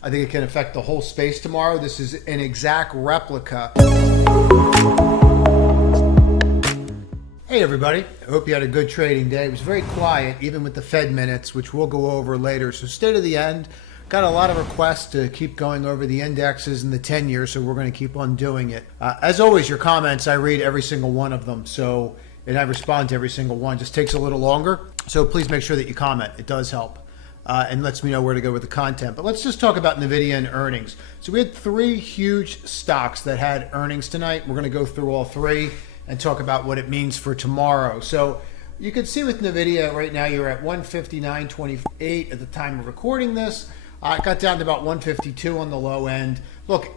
I think it can affect the whole space tomorrow. This is an exact replica. Hey everybody, I hope you had a good trading day. It was very quiet, even with the Fed minutes, which we'll go over later. So stay to the end. Got a lot of requests to keep going over the indexes and the 10-year, so we're going to keep on doing it. As always, your comments, I read every single one of them. And I respond to every single one. It just takes a little longer. So please make sure that you comment. It does help. And lets me know where to go with the content. But let's just talk about NVIDIA and earnings. So we had three huge stocks that had earnings tonight. We're going to go through all three and talk about what it means for tomorrow. So you can see with NVIDIA right now, you're at 159.28 at the time of recording this. It got down to about 152 on the low end. Look,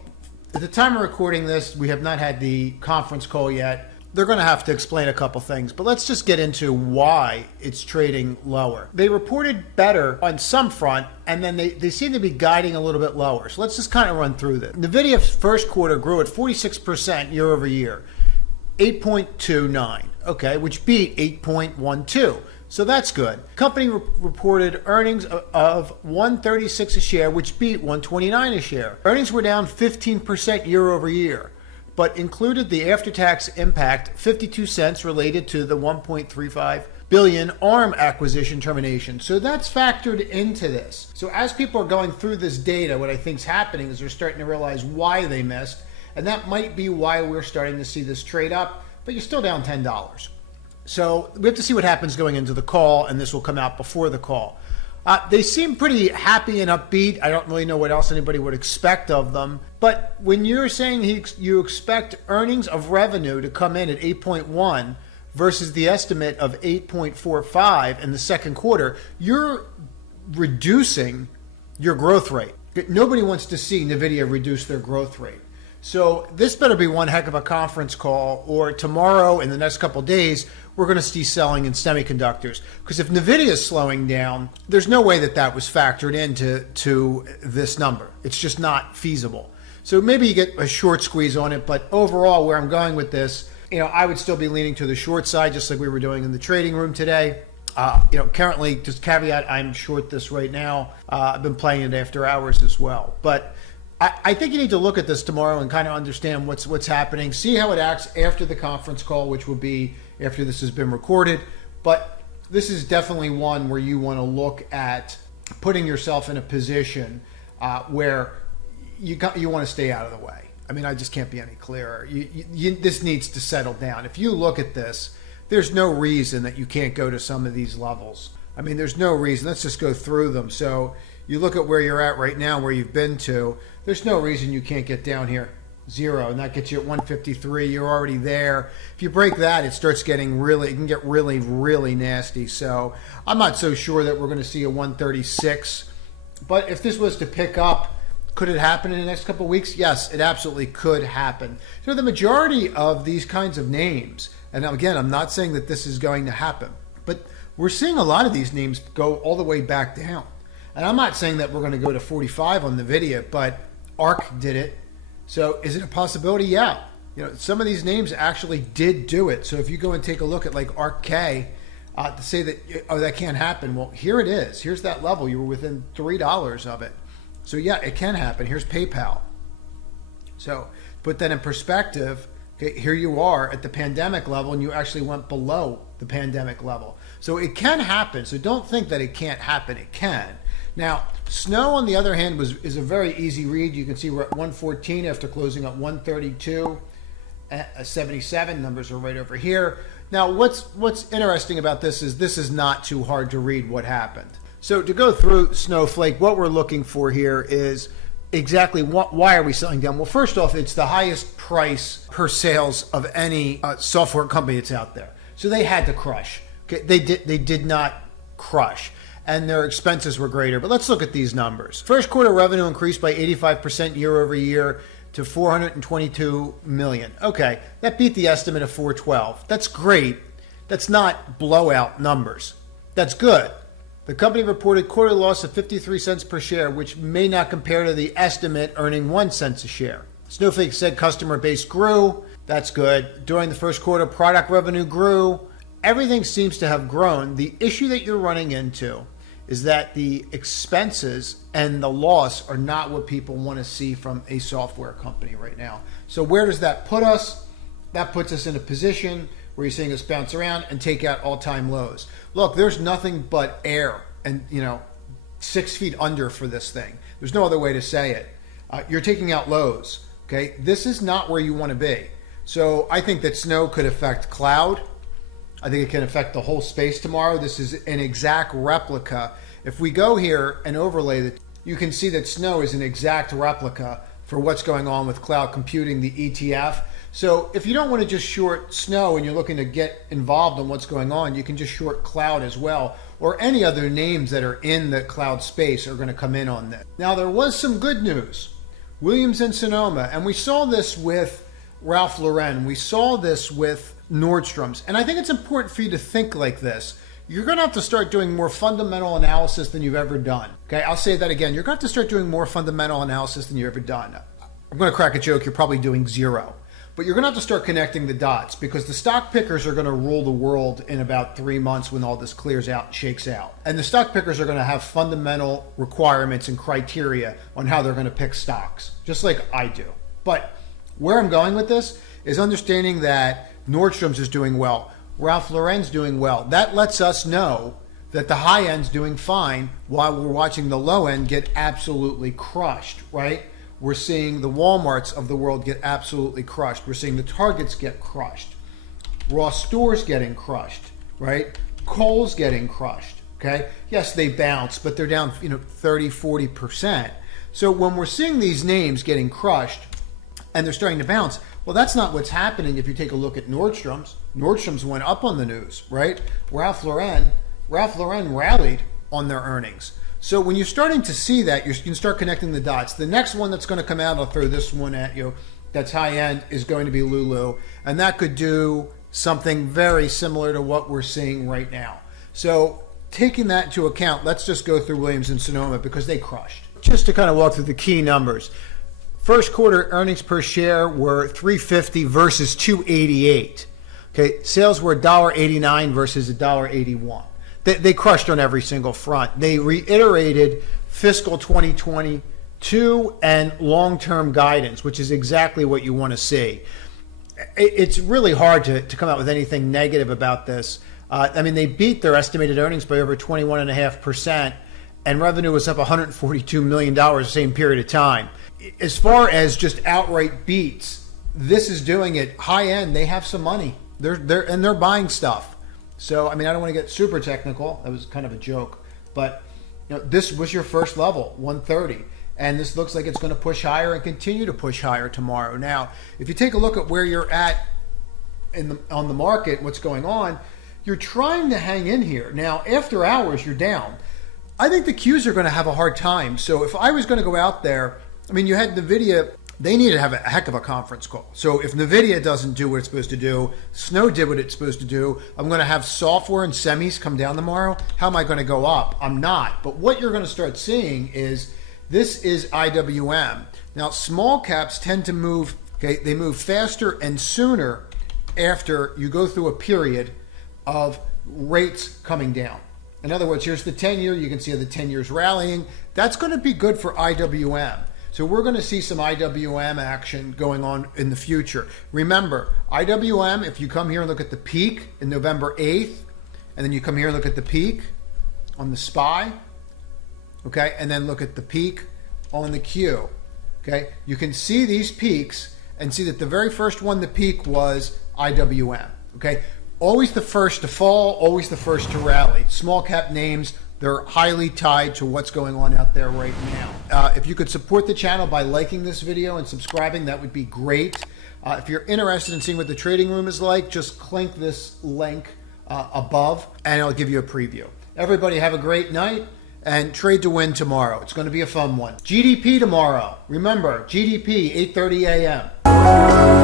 at the time of recording this, we have not had the conference call yet. They're going to have to explain a couple things, but let's just get into why it's trading lower. They reported better on some front, and then they seem to be guiding a little bit lower. So let's just kind of run through this. NVIDIA's first quarter grew at 46% year over year, 8.29, okay, which beat 8.12. So that's good. Company reported earnings of 136 a share, which beat 129 a share. Earnings were down 15% year over year, but included the after-tax impact, 52 cents related to the 1.35 billion ARM acquisition termination. So that's factored into this. So as people are going through this data, what I think is happening is they're starting to realize why they missed, and that might be why we're starting to see this trade up, but you're still down $10. So we have to see what happens going into the call, and this will come out before the call. They seem pretty happy and upbeat. I don't really know what else anybody would expect of them. But when you're saying you expect earnings of revenue to come in at 8.1 versus the estimate of 8.45 in the second quarter, you're reducing your growth rate. Nobody wants to see NVIDIA reduce their growth rate. So this better be one heck of a conference call, or tomorrow in the next couple of days, we're going to see selling in semiconductors. Because if NVIDIA is slowing down, there's no way that was factored into this number. It's just not feasible. So maybe you get a short squeeze on it, but overall, where I'm going with this, I would still be leaning to the short side, just like we were doing in the trading room today. Currently, just caveat, I'm short this right now. I've been playing it after hours as well. But I think you need to look at this tomorrow and kind of understand what's happening, see how it acts after the conference call, which will be after this has been recorded. But this is definitely one where you want to look at putting yourself in a position where you want to stay out of the way. I mean, I just can't be any clearer. This needs to settle down. If you look at this, there's no reason that you can't go to some of these levels. I mean, there's no reason. Let's just go through them. So you look at where you're at right now, where you've been to. There's no reason you can't get down here. 0, and that gets you at 153. You're already there. If you break that, it starts getting it can get really, really nasty. So I'm not so sure that we're going to see a 136. But if this was to pick up, could it happen in the next couple of weeks? Yes, it absolutely could happen. So the majority of these kinds of names, and again, I'm not saying that this is going to happen, but we're seeing a lot of these names go all the way back down. And I'm not saying that we're going to go to 45 on NVIDIA, but ARC did it. So is it a possibility? Yeah. Some of these names actually did do it. So if you go and take a look at like ARC K, to say that, that can't happen. Well, here it is. Here's that level. You were within $3 of it. So yeah, it can happen. Here's PayPal. So put that in perspective. Okay, here you are at the pandemic level, and you actually went below the pandemic level. So it can happen. So don't think that it can't happen. It can. Now, Snow, on the other hand, is a very easy read. You can see we're at 114 after closing at 132.77. Numbers are right over here. Now, what's interesting about this is not too hard to read what happened. So to go through Snowflake, what we're looking for here is exactly why are we selling down? Well, first off, it's the highest price per sales of any software company that's out there. So they had to crush. Okay, they did not crush, and their expenses were greater. But let's look at these numbers. First quarter revenue increased by 85% year over year to $422 million. Okay, that beat the estimate of $412. That's great. That's not blowout numbers. That's good. The company reported quarterly loss of 53 cents per share, which may not compare to the estimate earning 1 cent a share. Snowflake said customer base grew. That's good. During the first quarter, product revenue grew. Everything seems to have grown. The issue that you're running into is that the expenses and the loss are not what people want to see from a software company right now. So where does that put us? That puts us in a position where you're seeing us bounce around and take out all-time lows. Look, there's nothing but air and 6 feet under for this thing. There's no other way to say it. You're taking out lows. Okay, this is not where you want to be. So I think that snow could affect cloud. I think it can affect the whole space tomorrow. This is an exact replica. If we go here and overlay it, you can see that snow is an exact replica for what's going on with cloud computing, the ETF. So if you don't want to just short snow and you're looking to get involved in what's going on, you can just short cloud as well, or any other names that are in the cloud space are going to come in on this. Now, there was some good news. Williams and Sonoma, and we saw this with Ralph Lauren. We saw this with Nordstrom's. And I think it's important for you to think like this. You're going to have to start doing more fundamental analysis than you've ever done. Okay, I'll say that again. You're going to have to start doing more fundamental analysis than you've ever done. I'm going to crack a joke. You're probably doing zero. But you're going to have to start connecting the dots, because the stock pickers are going to rule the world in about 3 months when all this clears out and shakes out. And the stock pickers are going to have fundamental requirements and criteria on how they're going to pick stocks, just like I do. But where I'm going with this is understanding that Nordstrom's is doing well, Ralph Lauren's doing well. That lets us know that the high end's doing fine while we're watching the low end get absolutely crushed, right? We're seeing the Walmarts of the world get absolutely crushed. We're seeing the Targets get crushed. Ross Stores getting crushed, right? Kohl's getting crushed, okay? Yes, they bounce, but they're down 30, 40%. So when we're seeing these names getting crushed and they're starting to bounce, well, that's not what's happening if you take a look at Nordstrom's. Nordstrom's went up on the news, right? Ralph Lauren rallied on their earnings. So when you're starting to see that, you can start connecting the dots. The next one that's going to come out, I'll throw this one at you, that's high end, is going to be Lulu. And that could do something very similar to what we're seeing right now. So taking that into account, let's just go through Williams and Sonoma because they crushed. Just to kind of walk through the key numbers. First quarter earnings per share were $3.50 versus $2.88. Okay, sales were $1.89 versus $1.81. They crushed on every single front. They reiterated fiscal 2022 and long-term guidance, which is exactly what you want to see. It's really hard to come out with anything negative about this. They beat their estimated earnings by over 21.5%, and revenue was up $142 million the same period of time. As far as just outright beats, this is doing it. High end, they have some money. They're buying stuff. So, I don't want to get super technical. That was kind of a joke. But this was your first level, 130. And this looks like it's going to push higher and continue to push higher tomorrow. Now, if you take a look at where you're at on the market, what's going on, you're trying to hang in here. Now, after hours, you're down. I think the Qs are going to have a hard time. So if I was going to go out there, you had NVIDIA. They need to have a heck of a conference call. So if NVIDIA doesn't do what it's supposed to do, Snow did what it's supposed to do, I'm going to have software and semis come down tomorrow. How am I going to go up? I'm not. But what you're going to start seeing is this is IWM. Now, small caps tend to move, they move faster and sooner after you go through a period of rates coming down. In other words, here's the 10-year. You can see how the 10 years rallying. That's going to be good for IWM. So we're going to see some IWM action going on in the future. Remember, IWM, if you come here and look at the peak in November 8th, and then you come here and look at the peak on the SPY, okay, and then look at the peak on the Q, okay, you can see these peaks and see that the very first one, the peak was IWM, okay? Always the first to fall, always the first to rally. Small cap names, they're highly tied to what's going on out there right now. If you could support the channel by liking this video and subscribing, that would be great. If you're interested in seeing what the trading room is like, just click this link above and it'll give you a preview. Everybody have a great night and trade to win tomorrow. It's going to be a fun one. GDP tomorrow. Remember, GDP, 8:30 a.m.